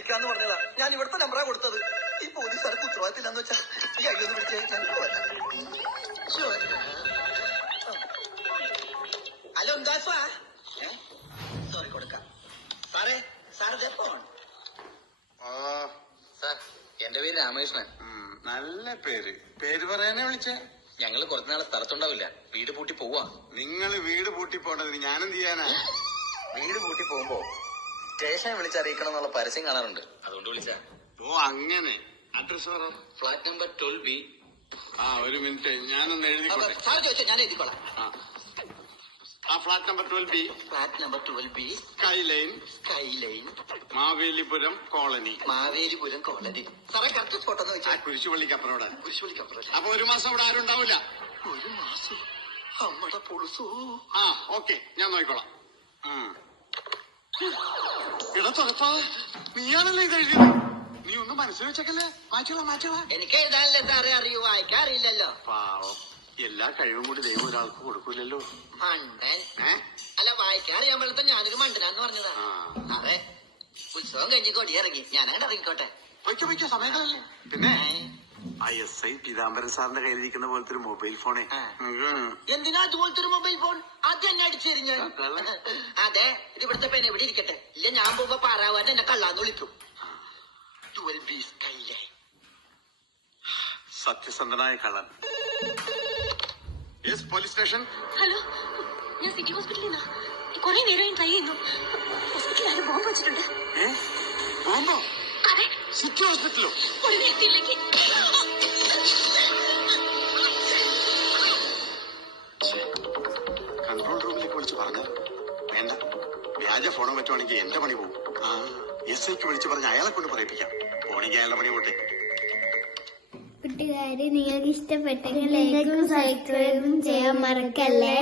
വിളിക്കാന്ന് പറഞ്ഞതാ. ഞാൻ ഇവിടുത്തെ നമ്പറാ കൊടുത്തത്. ഈ പോലീസുകാർക്ക് ഉത്തരവാദിത്തമില്ലെന്ന് വെച്ചാ ഈ അയ്യൊന്ന് വിളിച്ചേ. ഞാൻ ഹലോ എന്താ സോറി കൊടുക്കാം സാറേ. Sir phone. സാർ എന്റെ പേര് രാമകൃഷ്ണൻ. നല്ല പേര്. പേര് പറയാനേ വിളിച്ചേ? ഞങ്ങള് കുറച്ചുനാളെ സ്ഥലത്തുണ്ടാവില്ല, വീട് പൂട്ടി പോവാ. നിങ്ങൾ വീട് പൂട്ടി പോണ്ടതിന് ഞാനെന്ത് ചെയ്യാനാ? വീട് പൂട്ടി പോകുമ്പോ സ്റ്റേഷനെ വിളിച്ചറിയിക്കണം എന്നുള്ള പരസ്യം കാണാറുണ്ട്, അതുകൊണ്ട് വിളിച്ചാ. ഓ അങ്ങനെ. അഡ്രസ് പറ. Flat number 12B. ഒരു മിനിറ്റ്, ഞാനൊന്ന് എഴുതിക്കോട്ടെ. സാർ ചോദിച്ചോ, ഞാൻ എഴുതിക്കോളാം. Flat number 12B. Flat number 12B. Skyline. Skyline, Mavelipuram colony. Mavelipuram colony. സാറേ കറക്റ്റ് സ്പോട്ട് എന്ന് വെച്ചാൽ കുരിശുപള്ളിക്കപ്പുറം ഇവിടെ. കുരിശുപള്ളിക്കപ്പുറം. അപ്പൊ ഒരു മാസം ഇവിടെ ആരും ഉണ്ടാവില്ല. ഒരു മാസം അമ്മടെ പൊളുസോ. ഓക്കെ, ഞാൻ നോക്കിക്കോളാം. ഇട തുറപ്പാ, നീയാണല്ലേ ഇത് എഴുതിയത്? നീ ഒന്ന് മനസ്സിൽ വെച്ചേക്കല്ലേ. മാറ്റോളാ. എനിക്ക് എഴുതാനല്ലേ സാറേ അറിയൂ, വായിക്കാറില്ലല്ലോ. പാവം, എല്ലാ കഴിവും കൂടി ദൈവം ഒരാൾക്ക് കൊടുക്കൂലല്ലോ. മണ്ടൻ. അല്ല, വായിക്കാറിയാൻ പോലത്തെ ഞാനൊരു മണ്ടനാന്ന് പറഞ്ഞതാ. സാറേ ഉത്സവം കഴിഞ്ഞ് കൊടിയിറങ്ങി, ഞാനങ്ങോട്ട് ഇറങ്ങിക്കോട്ടെ. വയ്ക്കോ, സമയങ്ങളല്ലേ. പിന്നെ SI പീതാംബരൻ സാറിന്റെ കയ്യിലിരിക്കുന്ന പോലത്തെ ഒരു മൊബൈൽ ഫോണേ. എന്തിനാ അതുപോലത്തെ ഒരു മൊബൈൽ ഫോൺ? അത് എന്നെ അടിച്ചെറിഞ്ഞ. അതെ, ഇത് ഇവിടുത്തെ പേന എവിടെ ഇരിക്കട്ടെ. ഇല്ല, ഞാൻ പോകുമ്പോ പാറാവാൻ എന്നെ കള്ളാന്ന് വിളിക്കും. 12B സ്കൈലേ. സത്യസന്ധനായ കള്ളൻ. Police station. ഹലോ, ഞാൻ സിറ്റി ഹോസ്പിറ്റലിൽ നിന്നാ. കുറെ നേരമായി ട്രൈ ചെയ്യുന്നു. ഹോസ്പിറ്റലിൽ ആരും ബോംബ് വെച്ചിട്ടുണ്ട്. ബോംബോ? അതെ. സിറ്റി ഹോസ്പിറ്റലോ? ഉടനെ എത്തിയില്ലെങ്കിൽ കൺട്രോൾ റൂമിലേക്ക് വിളിച്ച് പറഞ്ഞു. വേണ്ട, വ്യാജ ഫോണോ പറ്റുവാണെങ്കിൽ എന്റെ പണി പോകും. SIക്ക് വിളിച്ച് പറഞ്ഞ് അയാളെ കൊണ്ട് പറയിപ്പിക്കാം. പോണെങ്കിൽ അയാളുടെ പണി പോട്ടെ. കൂട്ടുകാരെ, നിങ്ങൾക്ക് ഇഷ്ടപ്പെട്ടെങ്കിൽ ലൈക്കും സബ്സ്ക്രൈബും ചെയ്യാൻ മറക്കല്ലേ.